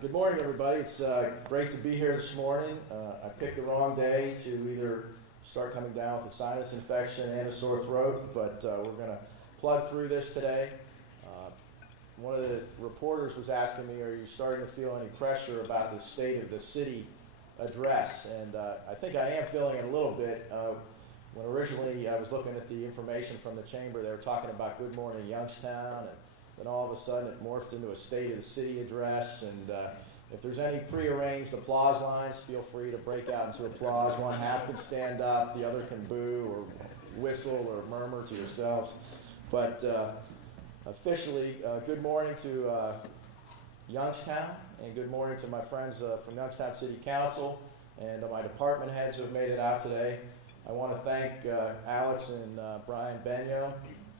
Good morning, everybody. It's great to be here this morning. I picked the wrong day to either start coming down with a sinus infection and a sore throat, but we're going to plug through this today. One of the reporters was asking me, are you starting to feel any pressure about the state of the city address? And I think I am feeling it a little bit. When originally I was looking at the information from the chamber, they were talking about Good Morning Youngstown, and then all of a sudden it morphed into a State of the City address. And if there's any prearranged applause lines, feel free to break out into applause. One half can stand up, the other can boo or whistle or murmur to yourselves. But officially, good morning to Youngstown, and good morning to my friends from Youngstown City Council and my department heads who have made it out today. I want to thank Alex and Brian Benyo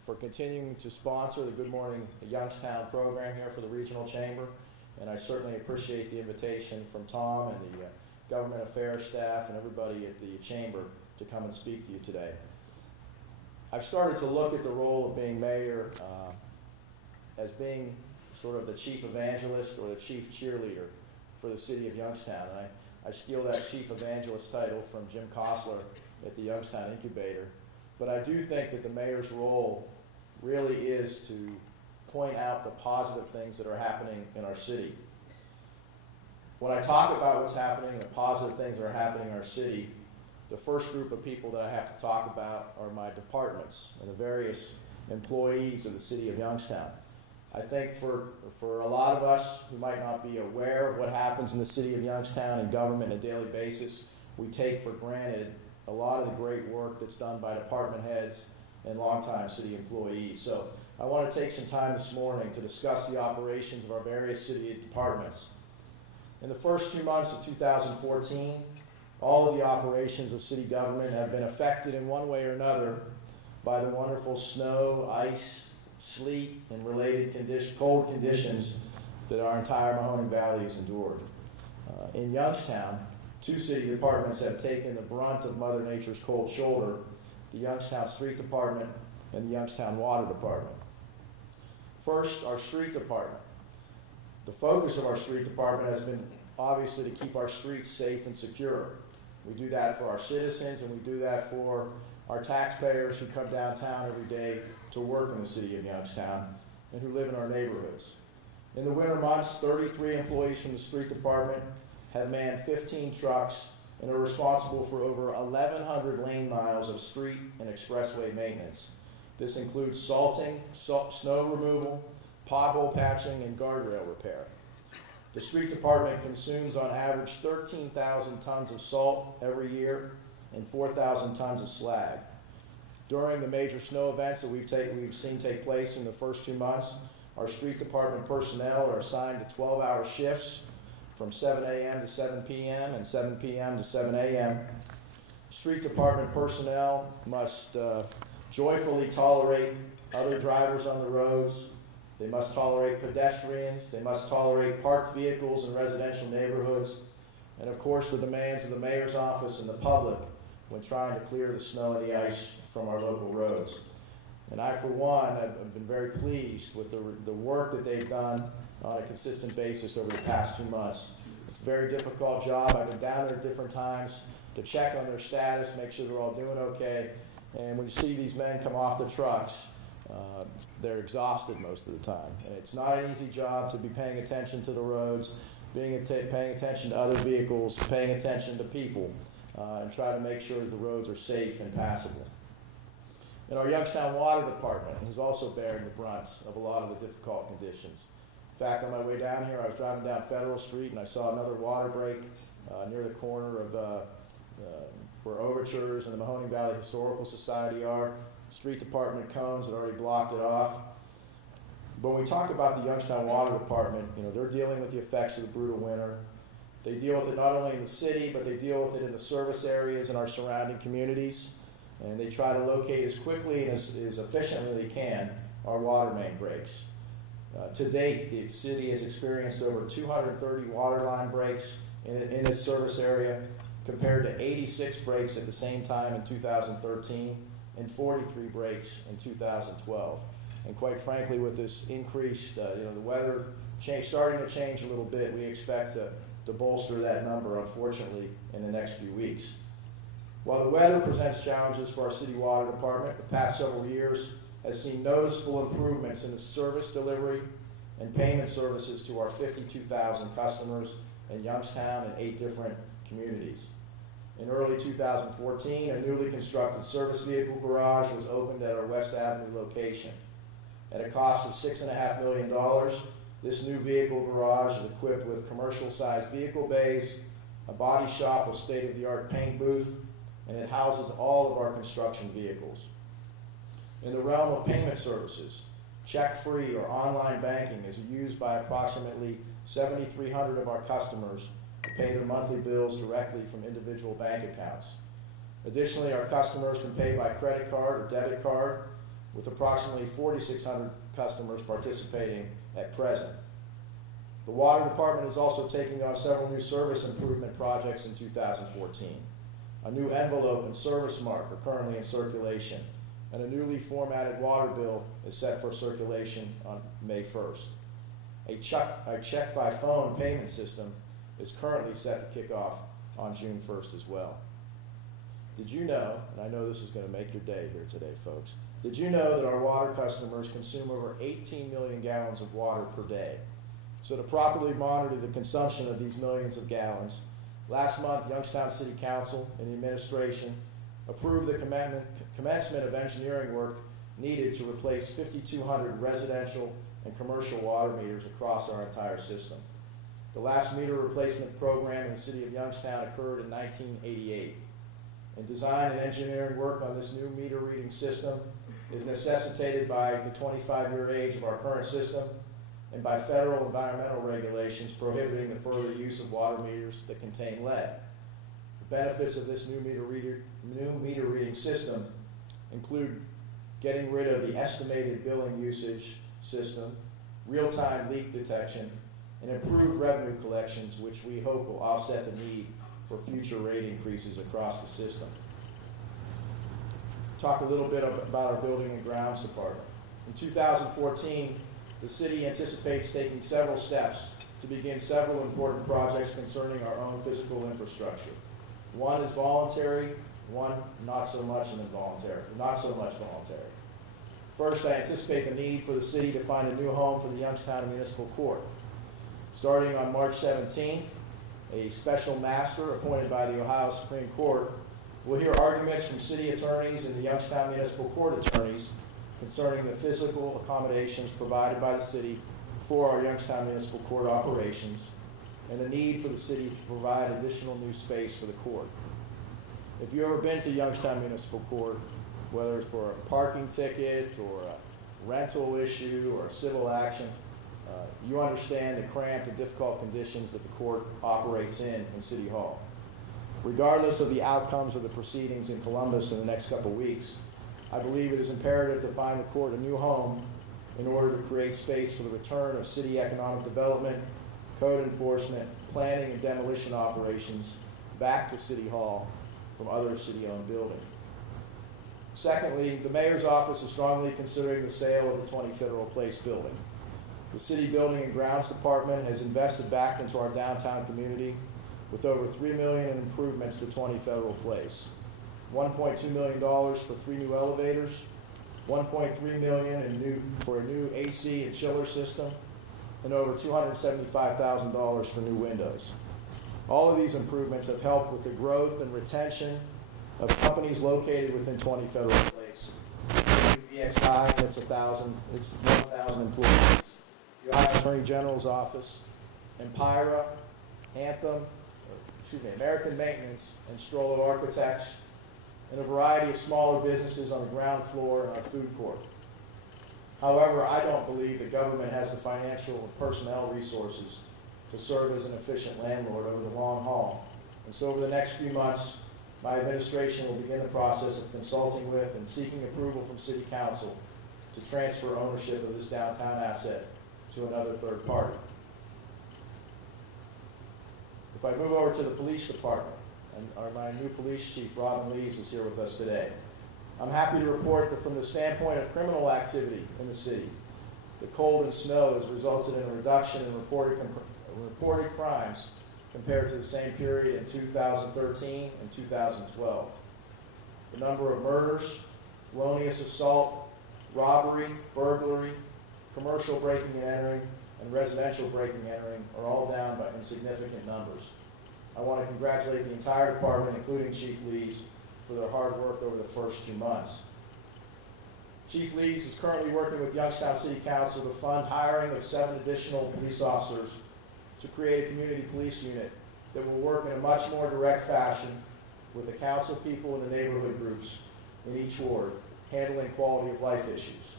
for continuing to sponsor the Good Morning Youngstown program here for the Regional Chamber, and I certainly appreciate the invitation from Tom and the Government Affairs staff and everybody at the Chamber to come and speak to you today. I've started to look at the role of being mayor as being sort of the chief evangelist or the chief cheerleader for the city of Youngstown. And I steal that chief evangelist title from Jim Kostler at the Youngstown Incubator. But I do think that the mayor's role really is to point out the positive things that are happening in our city. When I talk about what's happening, the positive things that are happening in our city, the first group of people that I have to talk about are my departments and the various employees of the city of Youngstown. I think for a lot of us who might not be aware of what happens in the city of Youngstown and government on a daily basis, we take for granted a lot of the great work that's done by department heads and longtime city employees. So I want to take some time this morning to discuss the operations of our various city departments. In the first 2 months of 2014, all of the operations of city government have been affected in one way or another by the wonderful snow, ice, sleet, and related cold conditions that our entire Mahoning Valley has endured. In Youngstown, 2 city departments have taken the brunt of Mother Nature's cold shoulder: the Youngstown Street Department and the Youngstown Water Department. First, our street department. The focus of our street department has been obviously to keep our streets safe and secure. We do that for our citizens, and we do that for our taxpayers who come downtown every day to work in the city of Youngstown and who live in our neighborhoods. In the winter months, 33 employees from the street department have manned 15 trucks and are responsible for over 1,100 lane miles of street and expressway maintenance. This includes salting, snow removal, pothole patching, and guardrail repair. The street department consumes on average 13,000 tons of salt every year and 4,000 tons of slag. During the major snow events that we've seen take place in the first 2 months, our street department personnel are assigned to 12-hour shifts from 7 a.m. to 7 p.m. and 7 p.m. to 7 a.m. Street department personnel must joyfully tolerate other drivers on the roads. They must tolerate pedestrians. They must tolerate parked vehicles in residential neighborhoods. And of course, the demands of the mayor's office and the public when trying to clear the snow and the ice from our local roads. And I, for one, have been very pleased with the work that they've done on a consistent basis over the past 2 months. It's a very difficult job. I've been down there at different times to check on their status, make sure they're all doing okay. And when you see these men come off the trucks, they're exhausted most of the time. And it's not an easy job to be paying attention to the roads, paying attention to other vehicles, paying attention to people, and try to make sure that the roads are safe and passable. And our Youngstown Water Department is also bearing the brunt of a lot of the difficult conditions. In fact, on my way down here, I was driving down Federal Street and I saw another water break near the corner of where Overtures and the Mahoning Valley Historical Society are. Street department cones had already blocked it off. But when we talk about the Youngstown Water Department, they're dealing with the effects of the brutal winter. They deal with it not only in the city, but they deal with it in the service areas and our surrounding communities. And they try to locate as quickly and as efficiently as they can our water main breaks. To date, the city has experienced over 230 water line breaks in its service area, compared to 86 breaks at the same time in 2013 and 43 breaks in 2012. And quite frankly, with this increased, the weather starting to change a little bit, we expect to bolster that number, unfortunately, in the next few weeks. While the weather presents challenges for our city water department, the past several years has seen noticeable improvements in the service delivery and payment services to our 52,000 customers in Youngstown and 8 different communities. In early 2014, a newly constructed service vehicle garage was opened at our West Avenue location. At a cost of $6.5 million, this new vehicle garage is equipped with commercial-sized vehicle bays, a body shop with state-of-the-art paint booth, and it houses all of our construction vehicles. In the realm of payment services, check-free or online banking is used by approximately 7,300 of our customers to pay their monthly bills directly from individual bank accounts. Additionally, our customers can pay by credit card or debit card, with approximately 4,600 customers participating at present. The water department is also taking on several new service improvement projects in 2014. A new envelope and service mark are currently in circulation, and a newly formatted water bill is set for circulation on May 1st. A check by phone payment system is currently set to kick off on June 1st as well. Did you know, and I know this is going to make your day here today, folks, did you know that our water customers consume over 18 million gallons of water per day? So to properly monitor the consumption of these millions of gallons, last month Youngstown City Council and the administration approved the commencement of engineering work needed to replace 5,200 residential and commercial water meters across our entire system. The last meter replacement program in the city of Youngstown occurred in 1988. And design and engineering work on this new meter reading system is necessitated by the 25-year age of our current system and by federal environmental regulations prohibiting the further use of water meters that contain lead. The benefits of this new meter reading system include getting rid of the estimated billing usage system, real-time leak detection, and improved revenue collections, which we hope will offset the need for future rate increases across the system. Talk a little bit about our building and grounds department. In 2014, the city anticipates taking several steps to begin several important projects concerning our own physical infrastructure. One is voluntary, one not so much voluntary. First, I anticipate the need for the city to find a new home for the Youngstown Municipal Court. Starting on March 17th, a special master appointed by the Ohio Supreme Court will hear arguments from city attorneys and the Youngstown Municipal Court attorneys concerning the physical accommodations provided by the city for our Youngstown Municipal Court operations and the need for the city to provide additional new space for the court. If you've ever been to Youngstown Municipal Court, whether it's for a parking ticket or a rental issue or a civil action, you understand the cramped and difficult conditions that the court operates in City Hall. Regardless of the outcomes of the proceedings in Columbus in the next couple weeks, I believe it is imperative to find the court a new home in order to create space for the return of city economic development, code enforcement, planning, and demolition operations back to City Hall from other city-owned buildings. Secondly, the mayor's office is strongly considering the sale of the 20 Federal Place building. The city building and grounds department has invested back into our downtown community with over $3 million in improvements to 20 Federal Place. $1.2 million for 3 new elevators, $1.3 million for a new AC and chiller system, and over $275,000 for new windows. All of these improvements have helped with the growth and retention of companies located within 20 Federal Place. BXI, it's 1,000 employees. The Ohio Attorney General's Office, Empira, American Maintenance, and Strollo Architects, and a variety of smaller businesses on the ground floor and our food court. However, I don't believe the government has the financial and personnel resources to serve as an efficient landlord over the long haul. And so over the next few months, my administration will begin the process of consulting with and seeking approval from City Council to transfer ownership of this downtown asset to another third party. If I move over to the police department, and my new police chief, Robin Lees, is here with us today. I'm happy to report that from the standpoint of criminal activity in the city, the cold and snow has resulted in a reduction in reported crimes compared to the same period in 2013 and 2012. The number of murders, felonious assault, robbery, burglary, commercial breaking and entering, and residential breaking and entering are all down by insignificant numbers. I want to congratulate the entire department, including Chief Lees, for their hard work over the first 2 months. Chief Lees is currently working with Youngstown City Council to fund hiring of 7 additional police officers to create a community police unit that will work in a much more direct fashion with the council people and the neighborhood groups in each ward, handling quality of life issues.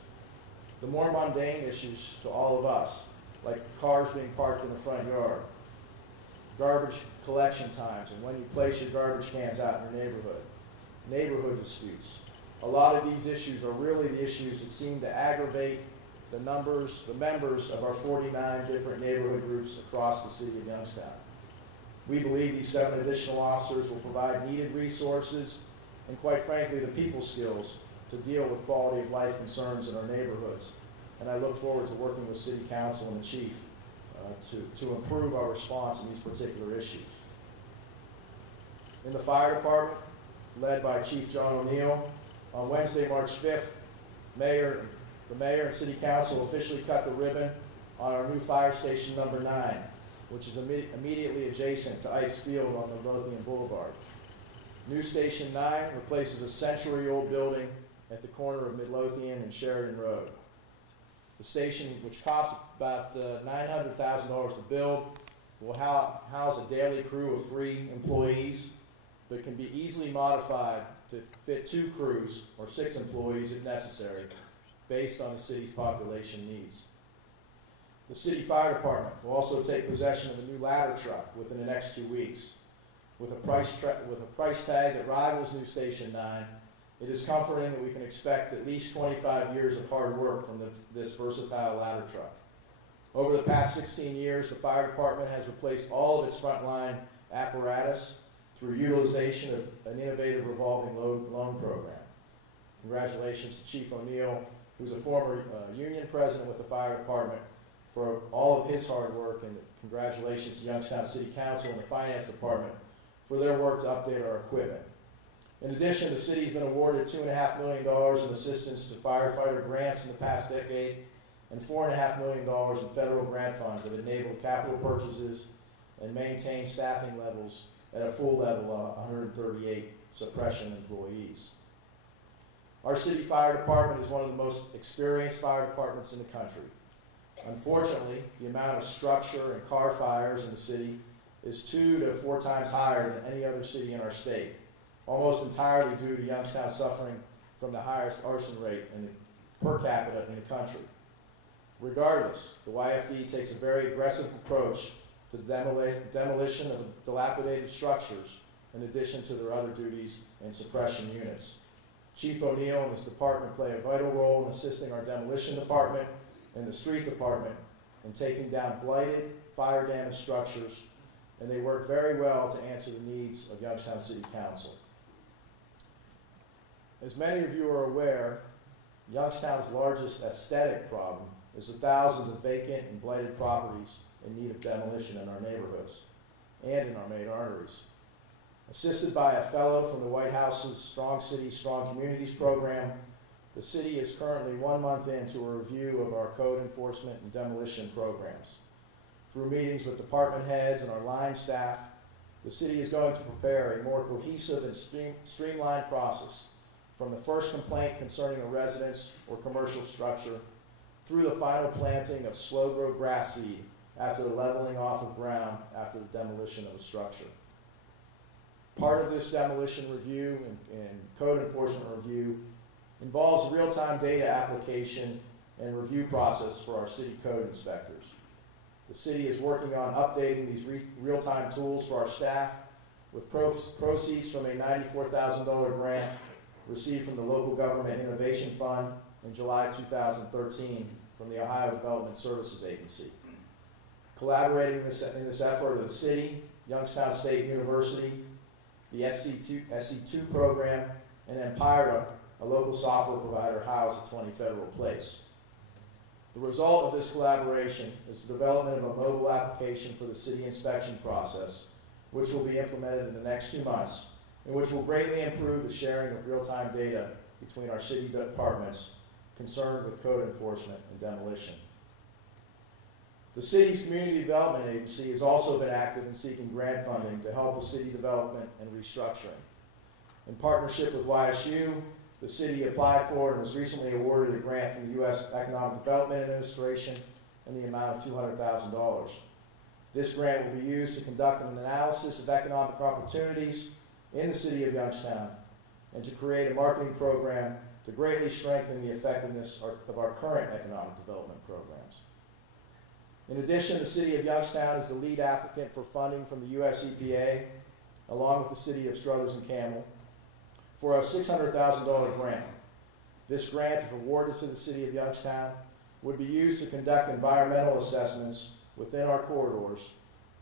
The more mundane issues to all of us, like cars being parked in the front yard, garbage collection times, and when you place your garbage cans out in your neighborhood disputes. A lot of these issues are really the issues that seem to aggravate the members of our 49 different neighborhood groups across the city of Youngstown. We believe these 7 additional officers will provide needed resources and, quite frankly, the people skills to deal with quality of life concerns in our neighborhoods. And I look forward to working with City Council and the Chief to improve our response in these particular issues. In the fire department, led by Chief John O'Neill, on Wednesday, March 5th, the Mayor and City Council officially cut the ribbon on our new fire station number 9, which is immediately adjacent to Ice Field on Midlothian Boulevard. New Station 9 replaces a century-old building at the corner of Midlothian and Sheridan Road. The station, which cost about $900,000 to build, will house a daily crew of 3 employees, but can be easily modified to fit 2 crews or 6 employees if necessary, based on the city's population needs. The city fire department will also take possession of a new ladder truck within the next 2 weeks. With a price tag that rivals New Station 9, it is comforting that we can expect at least 25 years of hard work from this versatile ladder truck. Over the past 16 years, the fire department has replaced all of its frontline apparatus through utilization of an innovative revolving loan program. Congratulations to Chief O'Neill, who's a former union president with the fire department, for all of his hard work, and congratulations to Youngstown City Council and the Finance Department for their work to update our equipment. In addition, the city has been awarded $2.5 million in assistance to firefighter grants in the past decade, and $4.5 million in federal grant funds that enabled capital purchases and maintain staffing levels at a full level of 138 suppression employees. Our city fire department is one of the most experienced fire departments in the country. Unfortunately, the amount of structure and car fires in the city is 2 to 4 times higher than any other city in our state, almost entirely due to Youngstown suffering from the highest arson rate per capita in the country. Regardless, the YFD takes a very aggressive approach to demolition of dilapidated structures in addition to their other duties and suppression units. Chief O'Neill and his department play a vital role in assisting our demolition department and the street department in taking down blighted, fire-damaged structures, and they work very well to answer the needs of Youngstown City Council. As many of you are aware, Youngstown's largest aesthetic problem is the thousands of vacant and blighted properties in need of demolition in our neighborhoods and in our main arteries. Assisted by a fellow from the White House's Strong Cities, Strong Communities program, the city is currently 1 month into a review of our code enforcement and demolition programs. Through meetings with department heads and our line staff, the city is going to prepare a more cohesive and streamlined process from the first complaint concerning a residence or commercial structure through the final planting of slow-grow grass seed after the leveling off of ground after the demolition of a structure. Part of this demolition review and code enforcement review involves a real-time data application and review process for our city code inspectors. The city is working on updating these real-time tools for our staff with proceeds from a $94,000 grant received from the Local Government Innovation Fund in July 2013 from the Ohio Development Services Agency. Collaborating in this effort are the city, Youngstown State University, the SC2 program, and Empira, a local software provider housed at 20 Federal Place. The result of this collaboration is the development of a mobile application for the city inspection process, which will be implemented in the next 2 months, and which will greatly improve the sharing of real-time data between our city departments concerned with code enforcement and demolition. The city's Community Development Agency has also been active in seeking grant funding to help the city development and restructuring. In partnership with YSU, the city applied for and was recently awarded a grant from the U.S. Economic Development Administration in the amount of $200,000. This grant will be used to conduct an analysis of economic opportunities in the city of Youngstown and to create a marketing program to greatly strengthen the effectiveness of our current economic development programs. In addition, the city of Youngstown is the lead applicant for funding from the U.S. EPA, along with the city of Struthers and Campbell, for a $600,000 grant. This grant, if awarded to the city of Youngstown, would be used to conduct environmental assessments within our corridors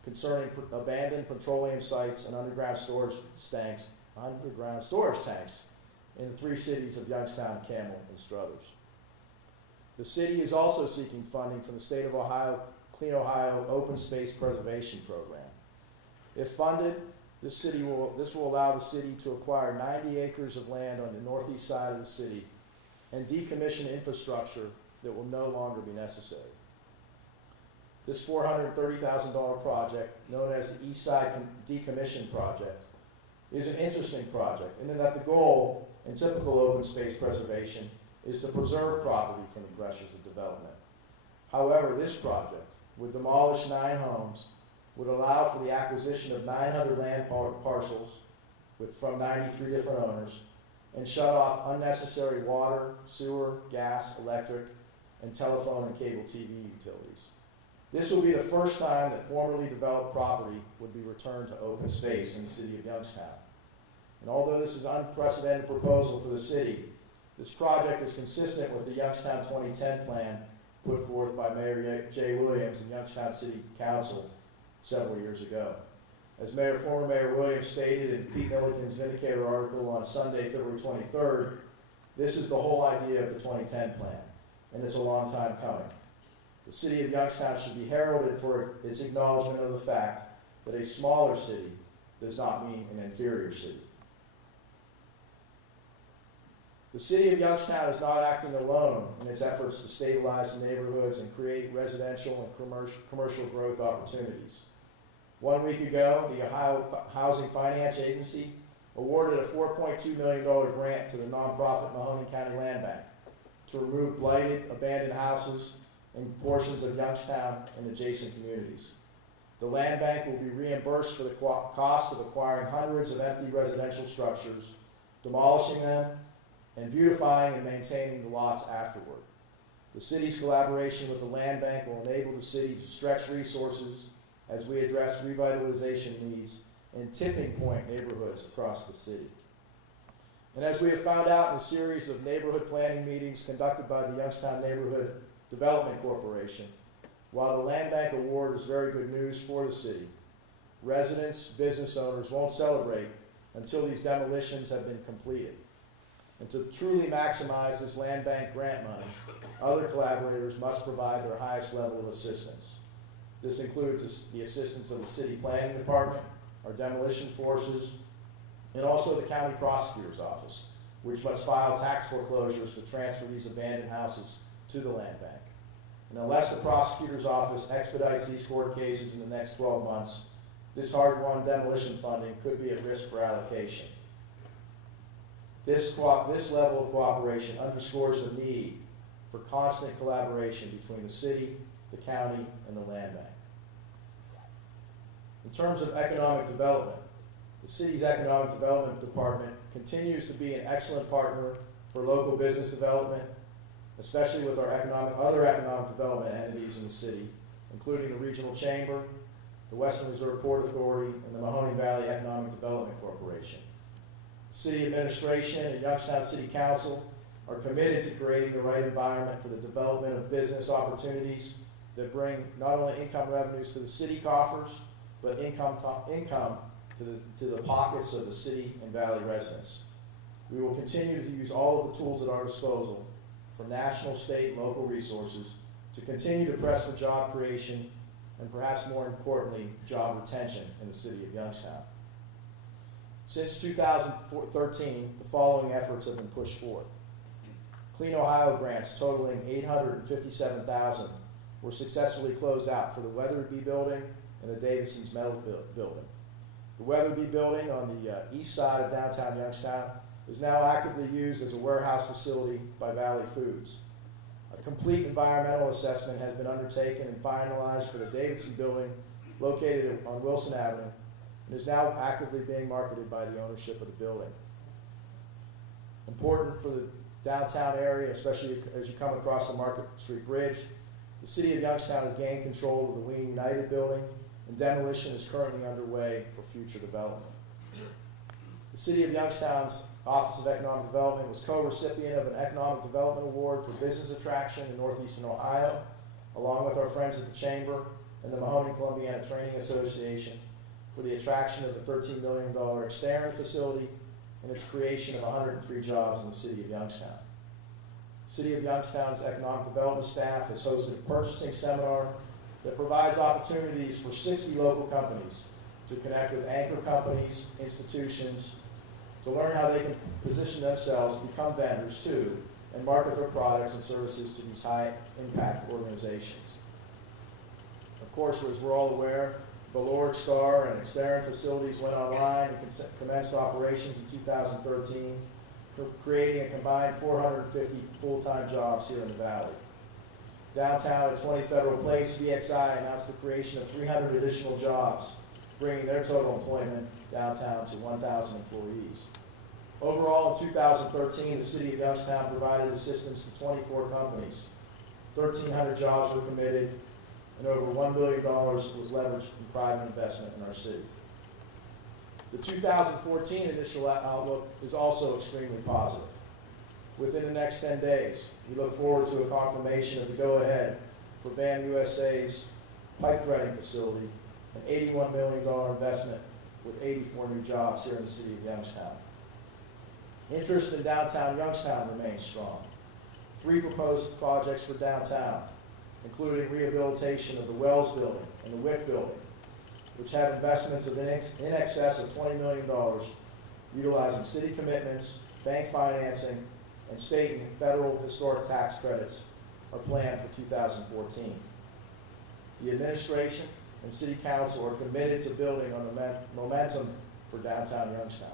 concerning abandoned petroleum sites and underground storage tanks in the 3 cities of Youngstown, Campbell, and Struthers. The city is also seeking funding from the State of Ohio Clean Ohio Open Space Preservation Program. If funded, this will allow the city to acquire 90 acres of land on the northeast side of the city and decommission infrastructure that will no longer be necessary. This $430,000 project, known as the East Side Decommission Project, is an interesting project in that the goal in typical open space preservation is to preserve property from the pressures of development. However, this project would demolish 9 homes, would allow for the acquisition of 900 land parcels from 93 different owners, and shut off unnecessary water, sewer, gas, electric, and telephone and cable TV utilities. This will be the first time that formerly developed property would be returned to open space in the city of Youngstown. And although this is an unprecedented proposal for the city, this project is consistent with the Youngstown 2010 plan put forth by Mayor Jay Williams and Youngstown City Council several years ago. As former Mayor Williams stated in Pete Milliken's Vindicator article on Sunday, February 23rd, this is the whole idea of the 2010 plan, and it's a long time coming. The city of Youngstown should be heralded for its acknowledgement of the fact that a smaller city does not mean an inferior city. The city of Youngstown is not acting alone in its efforts to stabilize the neighborhoods and create residential and commercial growth opportunities. 1 week ago, the Ohio Housing Finance Agency awarded a $4.2 million grant to the nonprofit Mahoning County Land Bank to remove blighted, abandoned houses in portions of Youngstown and adjacent communities. The land bank will be reimbursed for the cost of acquiring hundreds of empty residential structures, demolishing them, and beautifying and maintaining the lots afterward. The city's collaboration with the land bank will enable the city to stretch resources as we address revitalization needs in tipping point neighborhoods across the city. And as we have found out in a series of neighborhood planning meetings conducted by the Youngstown Neighborhood Development Corporation, while the land bank award is very good news for the city, residents, business owners won't celebrate until these demolitions have been completed. And to truly maximize this land bank grant money, other collaborators must provide their highest level of assistance. This includes the assistance of the city planning department, our demolition forces, and also the county prosecutor's office, which must file tax foreclosures to transfer these abandoned houses to the land bank. And unless the prosecutor's office expedites these court cases in the next 12 months, this hard-won demolition funding could be at risk for allocation. This level of cooperation underscores the need for constant collaboration between the city, the county, and the land bank. In terms of economic development, the city's economic development department continues to be an excellent partner for local business development, especially with our other economic development entities in the city, including the Regional Chamber, the Western Reserve Port Authority, and the Mahoning Valley Economic Development Corporation. The city administration and Youngstown City Council are committed to creating the right environment for the development of business opportunities that bring not only income revenues to the city coffers, but income to the pockets of the city and valley residents. We will continue to use all of the tools at our disposal, from national, state, and local resources, to continue to press for job creation and, perhaps more importantly, job retention in the city of Youngstown. Since 2013, the following efforts have been pushed forth. Clean Ohio grants totaling $857,000 were successfully closed out for the Weatherby Building and the Davidson's Metal Building. The Weatherby Building on the east side of downtown Youngstown is now actively used as a warehouse facility by Valley Foods. A complete environmental assessment has been undertaken and finalized for the Davidson Building located on Wilson Avenue and is now actively being marketed by the ownership of the building. Important for the downtown area, especially as you come across the Market Street Bridge, the city of Youngstown has gained control of the Wayne United Building, and demolition is currently underway for future development. The city of Youngstown's Office of Economic Development was co-recipient of an Economic Development Award for business attraction in northeastern Ohio, along with our friends at the Chamber and the Mahoney Columbiana Training Association, for the attraction of the $13 million Exterran facility and its creation of 103 jobs in the city of Youngstown. The City of Youngstown's Economic Development staff has hosted a purchasing seminar that provides opportunities for 60 local companies to connect with anchor companies, institutions, to learn how they can position themselves to become vendors too, and market their products and services to these high-impact organizations. Of course, as we're all aware, the Lord Star and Exterran facilities went online and commenced operations in 2013, creating a combined 450 full-time jobs here in the Valley. Downtown at 20 Federal Place, VXI announced the creation of 300 additional jobs, bringing their total employment downtown to 1,000 employees. Overall, in 2013, the City of Youngstown provided assistance to 24 companies. 1,300 jobs were committed, and over $1 billion was leveraged in private investment in our city. The 2014 initial outlook is also extremely positive. Within the next 10 days, we look forward to a confirmation of the go-ahead for VAM USA's pipe threading facility, an $81 million investment with 84 new jobs here in the city of Youngstown. Interest in downtown Youngstown remains strong. 3 proposed projects for downtown, including rehabilitation of the Wells Building and the Wick Building, which have investments of in excess of $20 million, utilizing city commitments, bank financing, and state and federal historic tax credits, are planned for 2014. The administration and City Council are committed to building on the momentum for downtown Youngstown.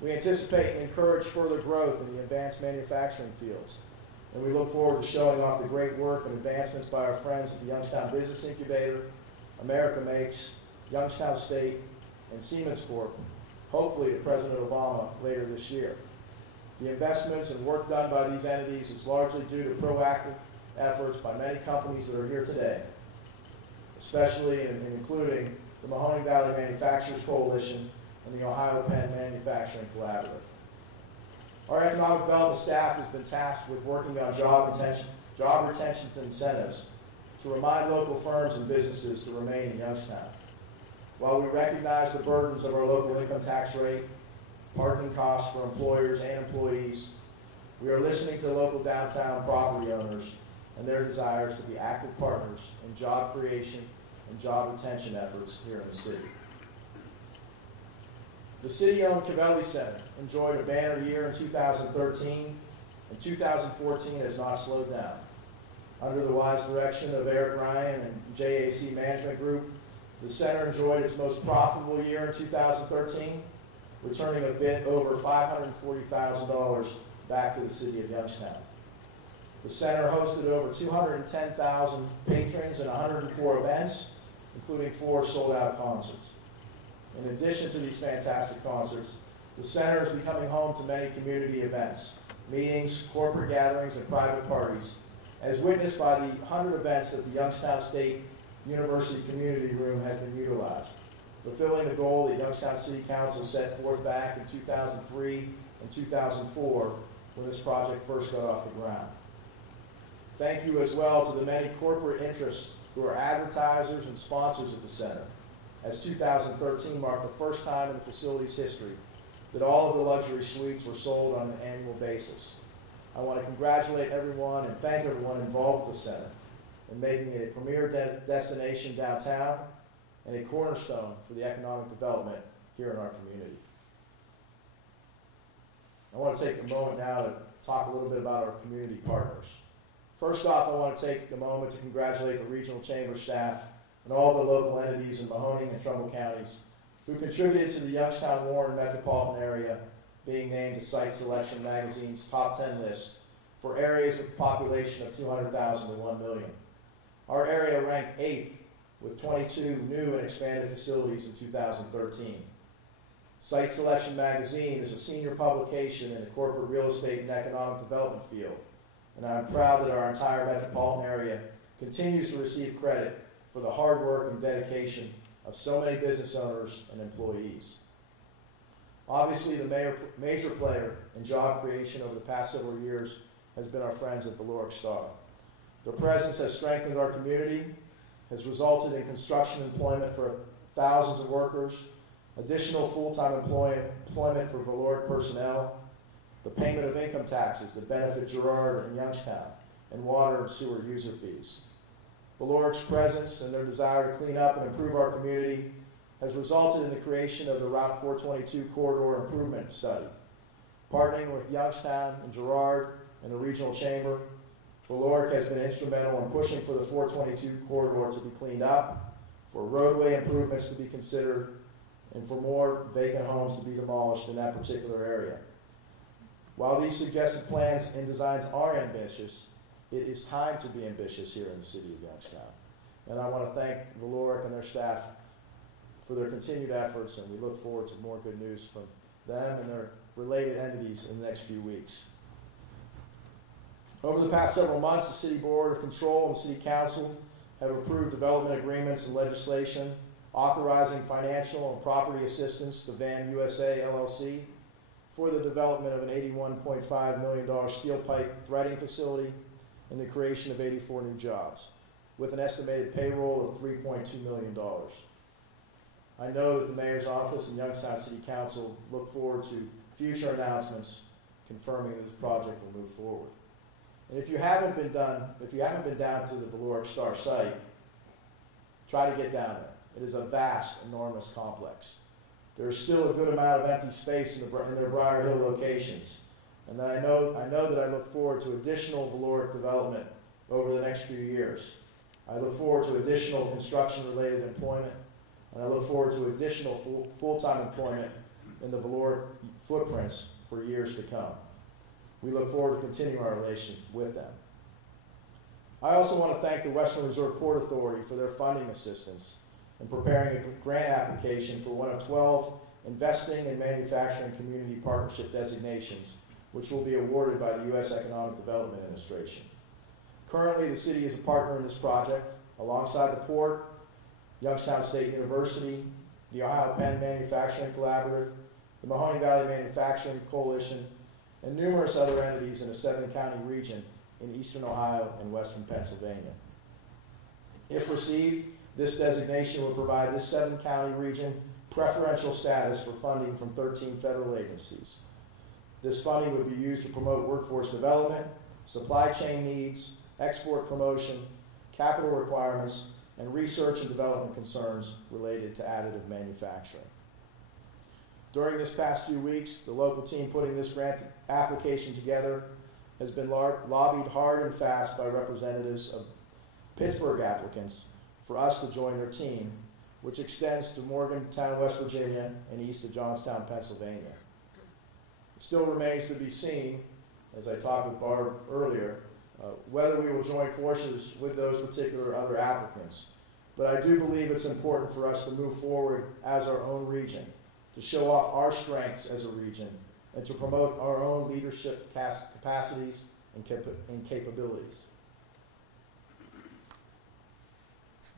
We anticipate and encourage further growth in the advanced manufacturing fields, and we look forward to showing off the great work and advancements by our friends at the Youngstown Business Incubator, America Makes, Youngstown State, and Siemens Corp., hopefully to President Obama later this year. The investments and work done by these entities is largely due to proactive efforts by many companies that are here today, especially and including the Mahoning Valley Manufacturers Coalition and the Ohio Penn Manufacturing Collaborative. Our economic development staff has been tasked with working on job retention incentives to remind local firms and businesses to remain in Youngstown. While we recognize the burdens of our local income tax rate, parking costs for employers and employees, we are listening to local downtown property owners and their desires to be active partners in job creation and job retention efforts here in the city. The city-owned Cavelli Center enjoyed a banner year in 2013, and 2014 has not slowed down. Under the wise direction of Eric Ryan and JAC Management Group, the center enjoyed its most profitable year in 2013, returning a bit over $540,000 back to the city of Youngstown. The center hosted over 210,000 patrons and 104 events, including 4 sold-out concerts. In addition to these fantastic concerts, the center is becoming home to many community events, meetings, corporate gatherings, and private parties, as witnessed by the 100 events that the Youngstown State University Community Room has been utilized, fulfilling the goal that Youngstown City Council set forth back in 2003 and 2004 when this project first got off the ground. Thank you as well to the many corporate interests who are advertisers and sponsors at the center, as 2013 marked the first time in the facility's history that all of the luxury suites were sold on an annual basis. I want to congratulate everyone and thank everyone involved with the center in making it a premier destination downtown and a cornerstone for the economic development here in our community. I want to take a moment now to talk a little bit about our community partners. First off, I want to take a moment to congratulate the Regional Chamber staff and all the local entities in Mahoning and Trumbull counties who contributed to the Youngstown Warren metropolitan area being named to Site Selection Magazine's top 10 list for areas with a population of 200,000 to 1 million. Our area ranked 8th with 22 new and expanded facilities in 2013. Site Selection Magazine is a senior publication in the corporate real estate and economic development field, and I'm proud that our entire metropolitan area continues to receive credit for the hard work and dedication of so many business owners and employees. Obviously, the major player in job creation over the past several years has been our friends at Valoric Star. Their presence has strengthened our community, has resulted in construction employment for thousands of workers, additional full-time employment for Valoric personnel, the payment of income taxes that benefit Girard and Youngstown, and water and sewer user fees. Valoric's presence and their desire to clean up and improve our community has resulted in the creation of the Route 422 Corridor Improvement Study. Partnering with Youngstown and Girard and the Regional Chamber, Valoric has been instrumental in pushing for the 422 corridor to be cleaned up, for roadway improvements to be considered, and for more vacant homes to be demolished in that particular area. While these suggested plans and designs are ambitious, it is time to be ambitious here in the city of Youngstown. And I want to thank Valoric and their staff for their continued efforts, and we look forward to more good news from them and their related entities in the next few weeks. Over the past several months, the City Board of Control and the City Council have approved development agreements and legislation authorizing financial and property assistance to Van USA LLC for the development of an $81.5 million steel pipe threading facility and the creation of 84 new jobs, with an estimated payroll of $3.2 million. I know that the Mayor's Office and Youngstown City Council look forward to future announcements confirming that this project will move forward. And if you haven't been down to the Valoric Star site, try to get down there. It is a vast, enormous complex. There is still a good amount of empty space in their Briar Hill locations, and I know that I look forward to additional Valoric development over the next few years. I look forward to additional construction-related employment, and I look forward to additional full-time employment in the Valoric footprints for years to come. We look forward to continuing our relation with them. I also want to thank the Western Reserve Port Authority for their funding assistance in preparing a grant application for one of 12 investing and manufacturing community partnership designations, which will be awarded by the U.S. Economic Development Administration. Currently, the city is a partner in this project, alongside the port, Youngstown State University, the Ohio Penn Manufacturing Collaborative, the Mahoning Valley Manufacturing Coalition, and numerous other entities in a 7-county region in eastern Ohio and western Pennsylvania. If received, this designation will provide this 7-county region preferential status for funding from 13 federal agencies. This funding would be used to promote workforce development, supply chain needs, export promotion, capital requirements, and research and development concerns related to additive manufacturing. During this past few weeks, the local team putting this grant application together has been lobbied hard and fast by representatives of Pittsburgh applicants for us to join their team, which extends to Morgantown, West Virginia, and east of Johnstown, Pennsylvania. It still remains to be seen, as I talked with Barb earlier, whether we will join forces with those particular other applicants. But I do believe it's important for us to move forward as our own region, to show off our strengths as a region, and to promote our own leadership capacities and capabilities.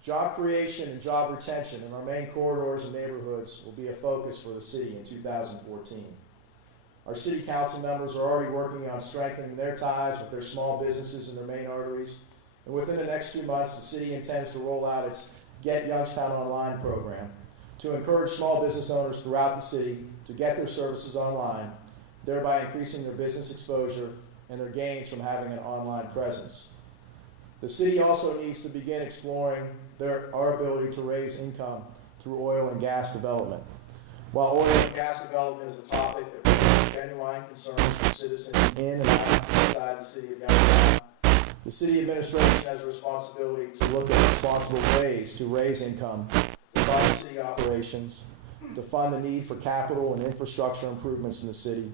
Job creation and job retention in our main corridors and neighborhoods will be a focus for the city in 2014. Our city council members are already working on strengthening their ties with their small businesses in their main arteries, and within the next few months, the city intends to roll out its Get Youngstown Online program, to encourage small business owners throughout the city to get their services online, thereby increasing their business exposure and their gains from having an online presence. The city also needs to begin exploring our ability to raise income through oil and gas development. While oil and gas development is a topic that raises genuine concerns for citizens in and outside the city of Youngstown, the city administration has a responsibility to look at responsible ways to raise income, to fund city operations, to fund the need for capital and infrastructure improvements in the city,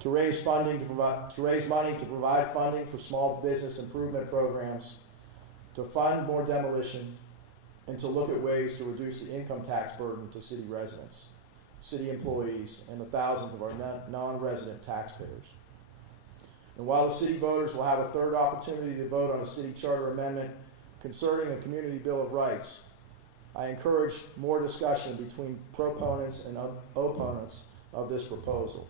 to raise money to provide funding for small business improvement programs, to fund more demolition, and to look at ways to reduce the income tax burden to city residents, city employees, and the thousands of our non-resident taxpayers. And while the city voters will have a third opportunity to vote on a city charter amendment concerning a community bill of rights, I encourage more discussion between proponents and opponents of this proposal.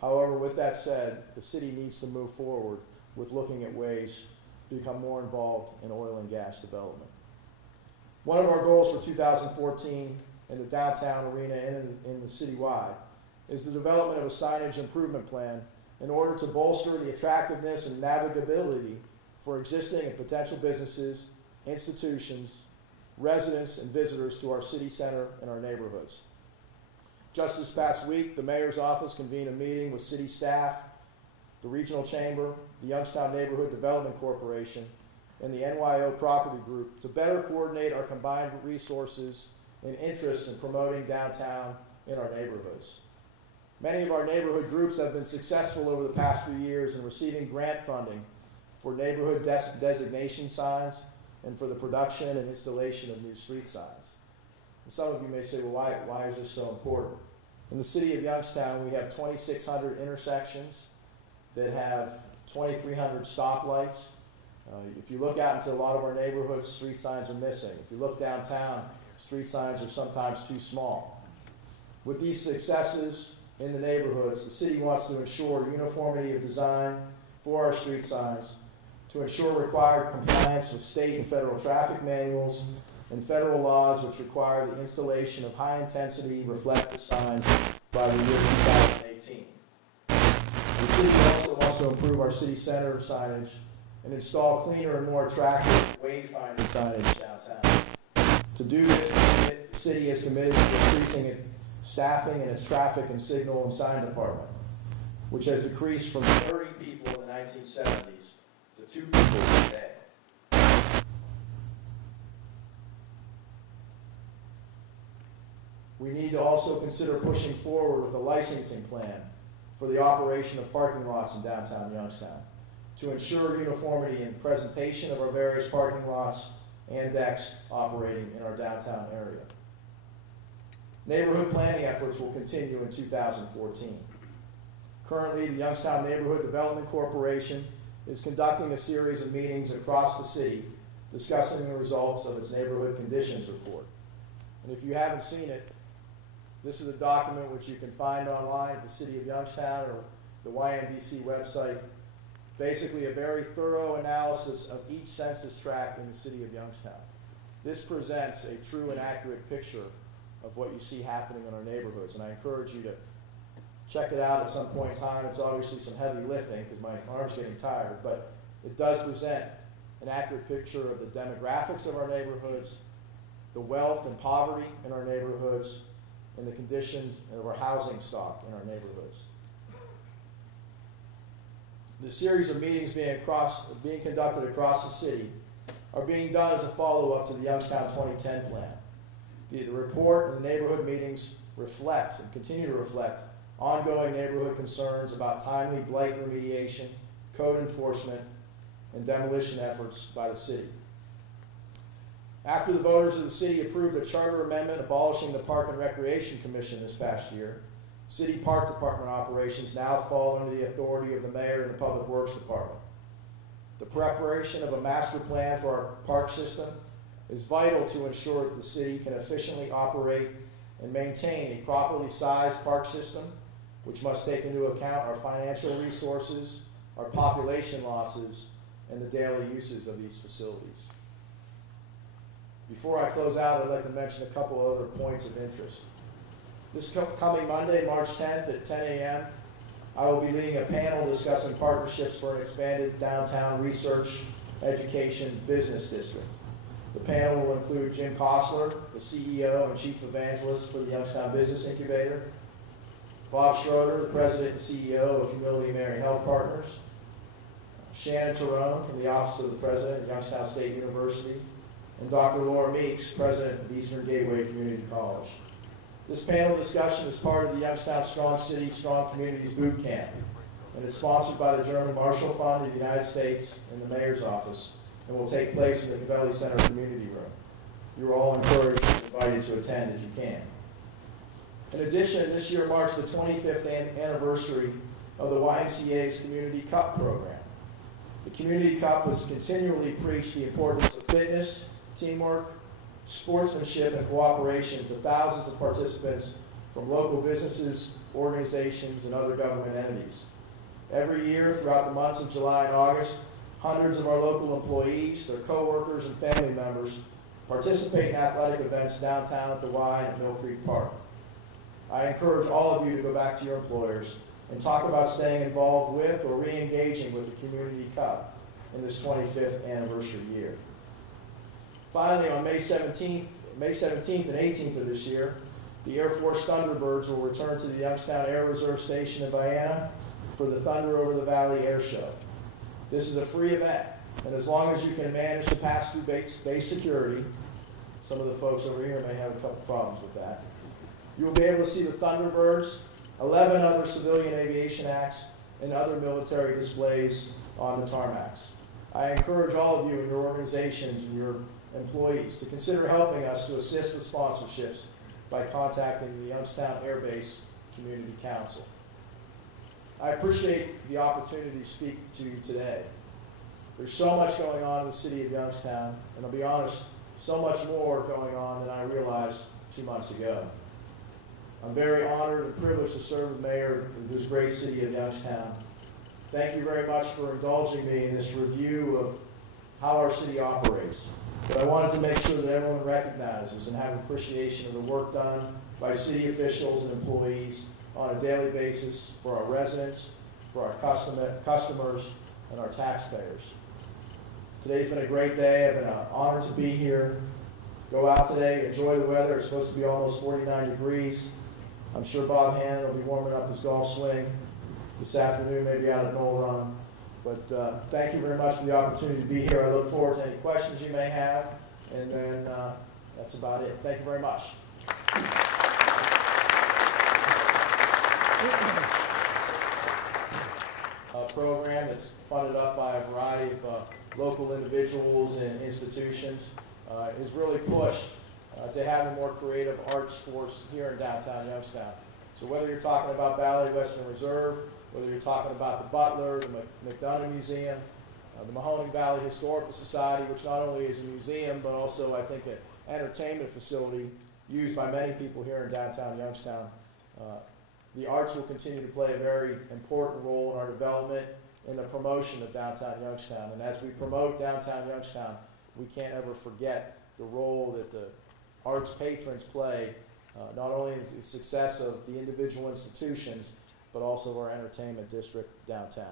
However, with that said, the city needs to move forward with looking at ways to become more involved in oil and gas development. One of our goals for 2014 in the downtown arena and in the citywide is the development of a signage improvement plan in order to bolster the attractiveness and navigability for existing and potential businesses, institutions, residents, and visitors to our city center and our neighborhoods. Just this past week, the mayor's office convened a meeting with city staff, the regional chamber, the Youngstown Neighborhood Development Corporation, and the NYO Property Group to better coordinate our combined resources and interests in promoting downtown in our neighborhoods. Many of our neighborhood groups have been successful over the past few years in receiving grant funding for neighborhood designation signs and for the production and installation of new street signs. And some of you may say, well, why is this so important? In the city of Youngstown, we have 2,600 intersections that have 2,300 stoplights. If you look out into a lot of our neighborhoods, street signs are missing. If you look downtown, street signs are sometimes too small. With these successes in the neighborhoods, the city wants to ensure uniformity of design for our street signs, to ensure required compliance with state and federal traffic manuals and federal laws which require the installation of high-intensity reflective signs by the year 2018. The city also wants to improve our city center signage and install cleaner and more attractive wayfinding signage downtown. To do this, the city is committed to increasing its staffing in its traffic and signal and sign department, which has decreased from 30 people in the 1970s to 2 people today. We need to also consider pushing forward with a licensing plan for the operation of parking lots in downtown Youngstown to ensure uniformity in presentation of our various parking lots and decks operating in our downtown area. Neighborhood planning efforts will continue in 2014. Currently, the Youngstown Neighborhood Development Corporation is conducting a series of meetings across the city discussing the results of its Neighborhood Conditions Report. And if you haven't seen it, this is a document which you can find online at the City of Youngstown or the YNDC website. Basically a very thorough analysis of each census tract in the City of Youngstown. This presents a true and accurate picture of what you see happening in our neighborhoods, and I encourage you to check it out at some point in time. It's obviously some heavy lifting because my arm's getting tired, but it does present an accurate picture of the demographics of our neighborhoods, the wealth and poverty in our neighborhoods, and the conditions of our housing stock in our neighborhoods. The series of meetings being conducted across the city are being done as a follow-up to the Youngstown 2010 plan. The report and the neighborhood meetings reflect and continue to reflect ongoing neighborhood concerns about timely blight remediation, code enforcement, and demolition efforts by the city. After the voters of the city approved a charter amendment abolishing the Park and Recreation Commission this past year, city park department operations now fall under the authority of the mayor and the Public Works Department. The preparation of a master plan for our park system is vital to ensure that the city can efficiently operate and maintain a properly sized park system, which must take into account our financial resources, our population losses, and the daily uses of these facilities. Before I close out, I'd like to mention a couple other points of interest. This coming Monday, March 10th at 10 a.m., I will be leading a panel discussing partnerships for an expanded downtown research, education, business district. The panel will include Jim Kostler, the CEO and Chief Evangelist for the Youngstown Business Incubator, Bob Schroeder, the President and CEO of Humility Mary Health Partners, Shannon Terone from the Office of the President at Youngstown State University, and Dr. Laura Meeks, President of Eastern Gateway Community College. This panel discussion is part of the Youngstown Strong City, Strong Communities Boot Camp, and it's sponsored by the German Marshall Fund of the United States and the Mayor's Office, and will take place in the Cavelli Center Community Room. You are all encouraged and invited to attend if you can. In addition, this year marks the 25th anniversary of the YMCA's Community Cup program. The Community Cup has continually preached the importance of fitness, teamwork, sportsmanship, and cooperation to thousands of participants from local businesses, organizations, and other government entities. Every year, throughout the months of July and August, hundreds of our local employees, their coworkers, and family members participate in athletic events downtown at the Y and at Mill Creek Park. I encourage all of you to go back to your employers and talk about staying involved with or re-engaging with the Community Cup in this 25th anniversary year. Finally, on May 17th and 18th of this year, the Air Force Thunderbirds will return to the Youngstown Air Reserve Station in Vienna for the Thunder Over the Valley Air Show. This is a free event, and as long as you can manage to pass through base security, some of the folks over here may have a couple problems with that, you will be able to see the Thunderbirds, 11 other civilian aviation acts, and other military displays on the tarmacs. I encourage all of you and your organizations and your employees to consider helping us to assist with sponsorships by contacting the Youngstown Air Base Community Council. I appreciate the opportunity to speak to you today. There's so much going on in the city of Youngstown, and I'll be honest, so much more going on than I realized 2 months ago. I'm very honored and privileged to serve as mayor of this great city of Youngstown. Thank you very much for indulging me in this review of how our city operates. But I wanted to make sure that everyone recognizes and have appreciation of the work done by city officials and employees on a daily basis for our residents, for our customers, and our taxpayers. Today's been a great day. I've been honored to be here. Go out today, enjoy the weather. It's supposed to be almost 49 degrees. I'm sure Bob Hannon will be warming up his golf swing this afternoon, maybe out at Knoll Run. But thank you very much for the opportunity to be here. I look forward to any questions you may have, and then that's about it. Thank you very much. A program that's funded up by a variety of local individuals and institutions is really pushed to have a more creative arts force here in downtown Youngstown. So whether you're talking about Ballet Western Reserve, whether you're talking about the Butler, the McDonough Museum, the Mahoning Valley Historical Society, which not only is a museum, but also, I think, an entertainment facility used by many people here in downtown Youngstown. The arts will continue to play a very important role in our development and the promotion of downtown Youngstown. And as we promote downtown Youngstown, we can't ever forget the role that the arts patrons play, not only in the success of the individual institutions, but also our entertainment district downtown.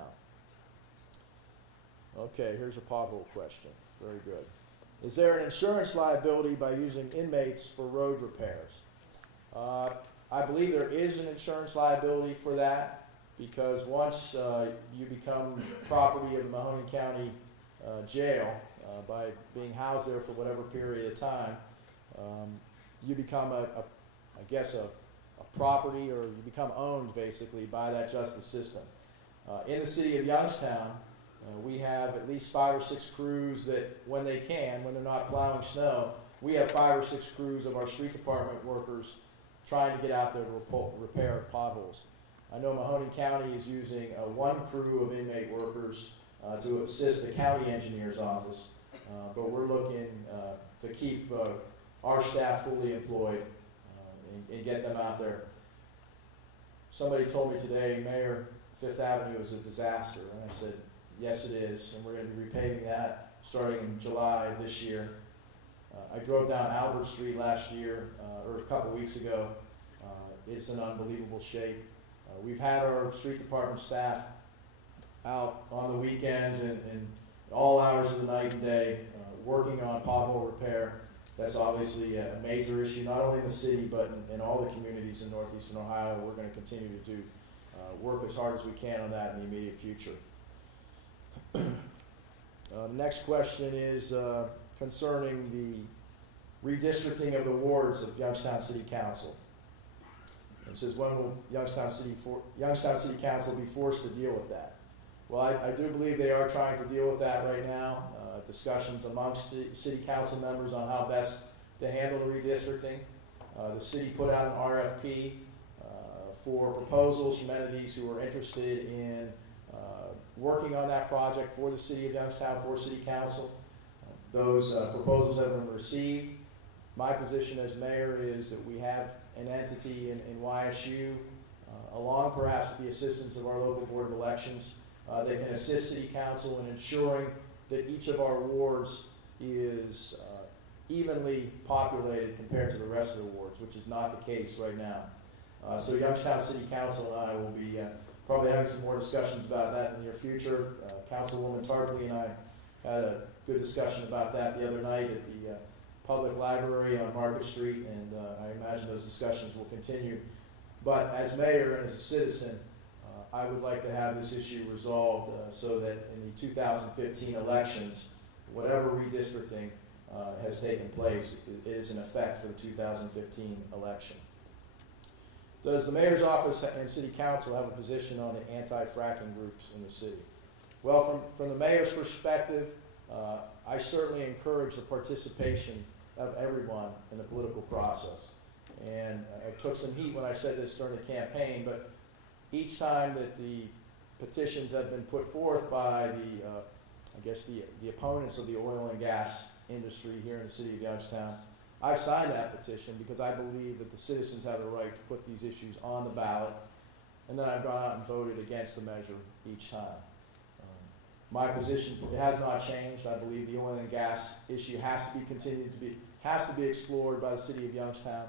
Okay, here's a pothole question. Very good. Is there an insurance liability by using inmates for road repairs? I believe there is an insurance liability for that, because once you become property of the Mahoning County Jail by being housed there for whatever period of time, you become I guess a property, or you become owned basically by that justice system. In the city of Youngstown, we have at least 5 or 6 crews that when they're not plowing snow, we have 5 or 6 crews of our street department workers trying to get out there to repair potholes. I know Mahoning County is using 1 crew of inmate workers to assist the county engineer's office, but we're looking to keep our staff fully employed and get them out there. Somebody told me today, Mayor, 5th Avenue is a disaster, and I said, yes it is, and we're going to be repaving that starting in July of this year. I I drove down Albert Street last year, or a couple weeks ago. It's in unbelievable shape. We've had our street department staff out on the weekends and all hours of the night and day working on pothole repair. That's obviously a major issue, not only in the city, but in all the communities in northeastern Ohio. We're going to continue to do work as hard as we can on that in the immediate future. The next question is concerning the redistricting of the wards of Youngstown City Council. It says, when will Youngstown City Council be forced to deal with that? Well, I do believe they are trying to deal with that right now. Discussions amongst city council members on how best to handle the redistricting. The city put out an RFP for proposals from entities who are interested in working on that project for the city of Youngstown, for city council. Those proposals have been received. My position as mayor is that we have an entity in YSU, along perhaps with the assistance of our local board of elections, that can assist city council in ensuring that each of our wards is evenly populated compared to the rest of the wards, which is not the case right now. So Youngstown City Council and I will be probably having some more discussions about that in the near future. Councilwoman Tarpley and I had a good discussion about that the other night at the public library on Market Street, and I imagine those discussions will continue. But as mayor and as a citizen, I would like to have this issue resolved so that in the 2015 elections, whatever redistricting has taken place, it is in effect for the 2015 election. Does the mayor's office and city council have a position on the anti-fracking groups in the city? Well, from the mayor's perspective, I certainly encourage the participation of everyone in the political process. And I took some heat when I said this during the campaign, but each time that the petitions have been put forth by the opponents of the oil and gas industry here in the city of Youngstown, I've signed that petition because I believe that the citizens have the right to put these issues on the ballot, and then I've gone out and voted against the measure each time. My position has not changed. I believe the oil and gas issue has to be explored by the city of Youngstown,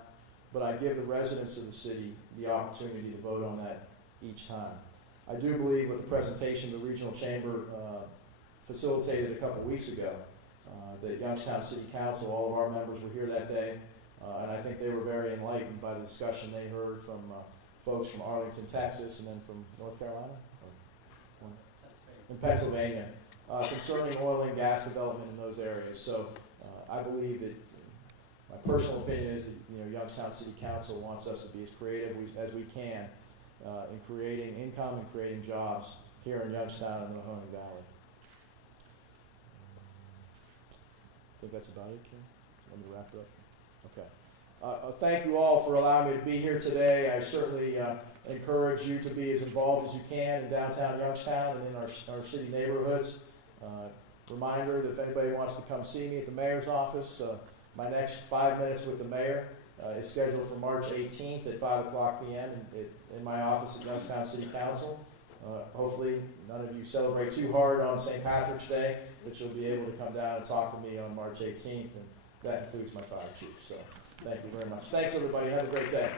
but I give the residents of the city the opportunity to vote on that each time. I do believe with the presentation the regional chamber facilitated a couple weeks ago, that Youngstown City Council, all of our members were here that day, and I think they were very enlightened by the discussion they heard from folks from Arlington, Texas, and then from North Carolina, and Pennsylvania, concerning oil and gas development in those areas. So I believe that my personal opinion is that Youngstown City Council wants us to be as creative as we can in creating income and creating jobs here in Youngstown and the Mahoning Valley. I think that's about it, Kim. Let me wrap it up. Okay. Thank you all for allowing me to be here today. I certainly encourage you to be as involved as you can in downtown Youngstown and in our city neighborhoods. Reminder that if anybody wants to come see me at the mayor's office, my next 5 minutes with the mayor is scheduled for March 18th at 5 o'clock p.m. in my office at Youngstown City Council. Hopefully none of you celebrate too hard on St. Patrick's Day, but you'll be able to come down and talk to me on March 18th, and that includes my fire chief. So thank you very much. Thanks, everybody. Have a great day.